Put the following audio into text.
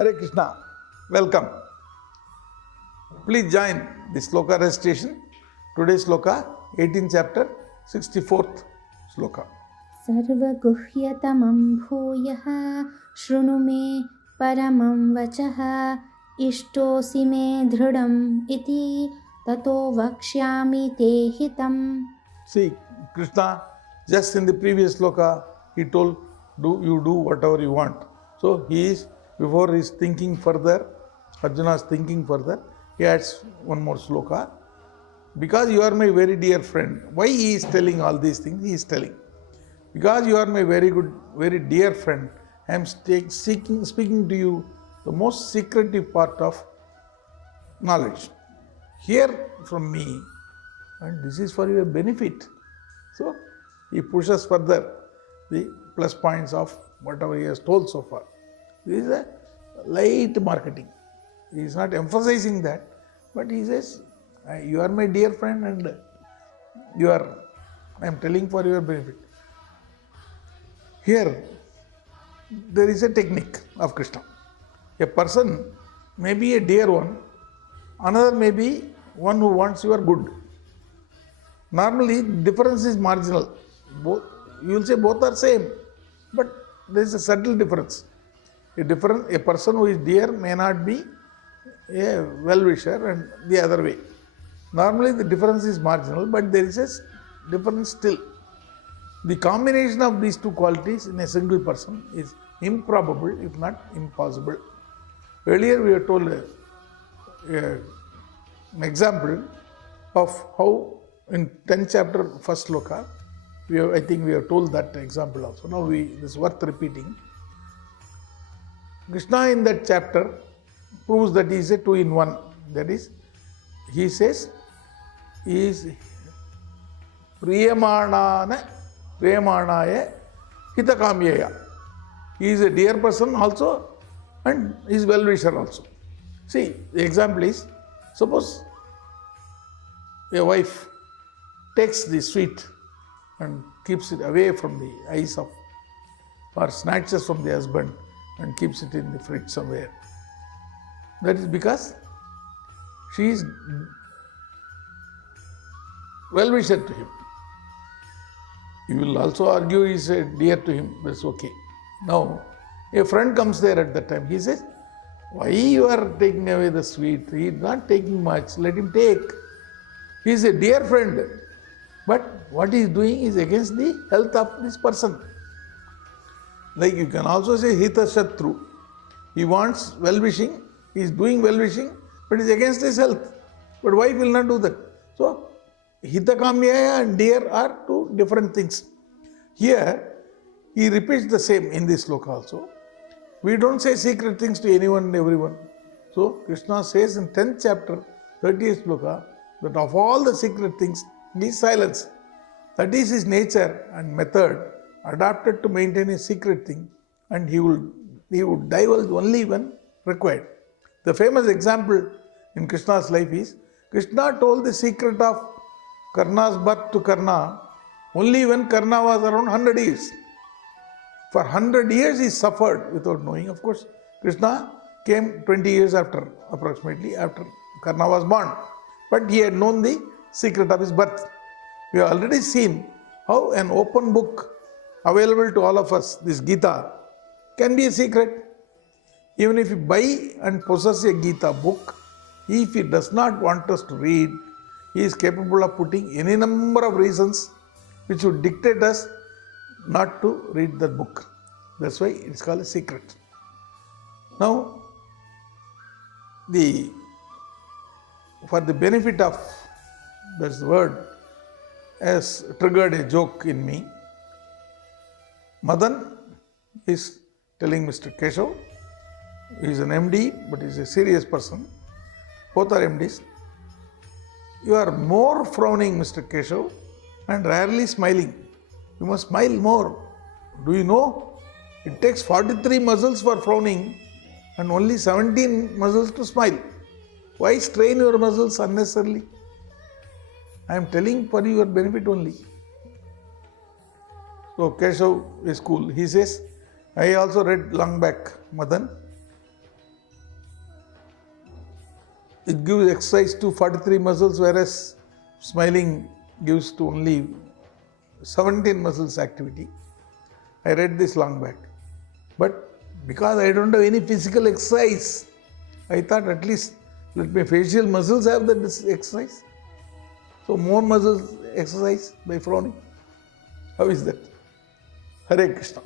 Hare Krishna, welcome. Please join the sloka recitation. Today's sloka, 18th chapter, 64th sloka. सर्वगुह्यतमं भूयः शृणु मे परमं वचः इष्टोऽसि मे दृढम् इति ततो वक्ष्यामि ते हितम्. See, Krishna, just in the previous sloka, he told, you do whatever you want. So before he is thinking further, Arjuna is thinking further, he adds one more sloka. Because you are my very dear friend. Why he is telling all these things? He is telling, because you are my very dear friend, I am speaking to you the most secretive part of knowledge. Hear from me, and this is for your benefit. So he pushes further the plus points of whatever he has told so far. This is a light marketing. He is not emphasizing that, but he says, you are my dear friend and I am telling for your benefit. Here, there is a technique of Krishna. A person may be a dear one, another may be one who wants your good. Normally, difference is marginal. You will say both are same, but there is a subtle difference. A person who is dear may not be a well-wisher and the other way. Normally, the difference is marginal, but there is a difference still. The combination of these two qualities in a single person is improbable, if not impossible. Earlier, we have told an example of how in 10th chapter, first sloka, I think we have told that example also. Now, this is worth repeating. Krishna in that chapter proves that he is a two-in-one. That is, he says, he is Priyamanaya Hitakamyaya. He is a dear person also and he is well-wisher also. See, the example is, suppose a wife takes the sweet and keeps it away from the eyes of, or snatches from the husband and keeps it in the fridge somewhere. That is because she is well-wisher to him. You will also argue he is dear to him, that's okay. Now, a friend comes there at that time. He says, why you are taking away the sweet? He is not taking much, let him take. He is a dear friend. But what he is doing is against the health of this person. Like you can also say Hita Shatru. He wants well-wishing, he is doing well-wishing, but it is against his health. But wife will not do that. So, Hitakamyaya and dear are two different things. Here, he repeats the same in this sloka also. We don't say secret things to anyone and everyone. So, Krishna says in 10th chapter, 30th sloka, that of all the secret things, he is silence. That is his nature and method adapted to maintain a secret thing, and he would divulge only when required. The famous example in Krishna's life is, Krishna told the secret of Karna's birth to Karna only when Karna was around 100 years. For 100 years he suffered without knowing. Of course, Krishna came 20 years approximately after Karna was born. But he had known the secret of his birth. We have already seen how an open book available to all of us, this Gita, can be a secret. Even if you buy and possess a Gita book, if he does not want us to read, he is capable of putting any number of reasons which would dictate us not to read that book. That's why it is called a secret. Now, for the benefit of this word, has triggered a joke in me. Madan is telling Mr. Keshav, he is an MD, but he is a serious person. Both are MDs. You are more frowning, Mr. Keshav, and rarely smiling. You must smile more. Do you know? It takes 43 muscles for frowning and only 17 muscles to smile. Why strain your muscles unnecessarily? I am telling for your benefit only. So Keshav is cool. He says, I also read long back, Madan, it gives exercise to 43 muscles, whereas smiling gives to only 17 muscles activity. I read this long back. But because I don't have any physical exercise, I thought at least let my facial muscles have that exercise. So more muscles exercise by frowning. How is that? Hare Krishna.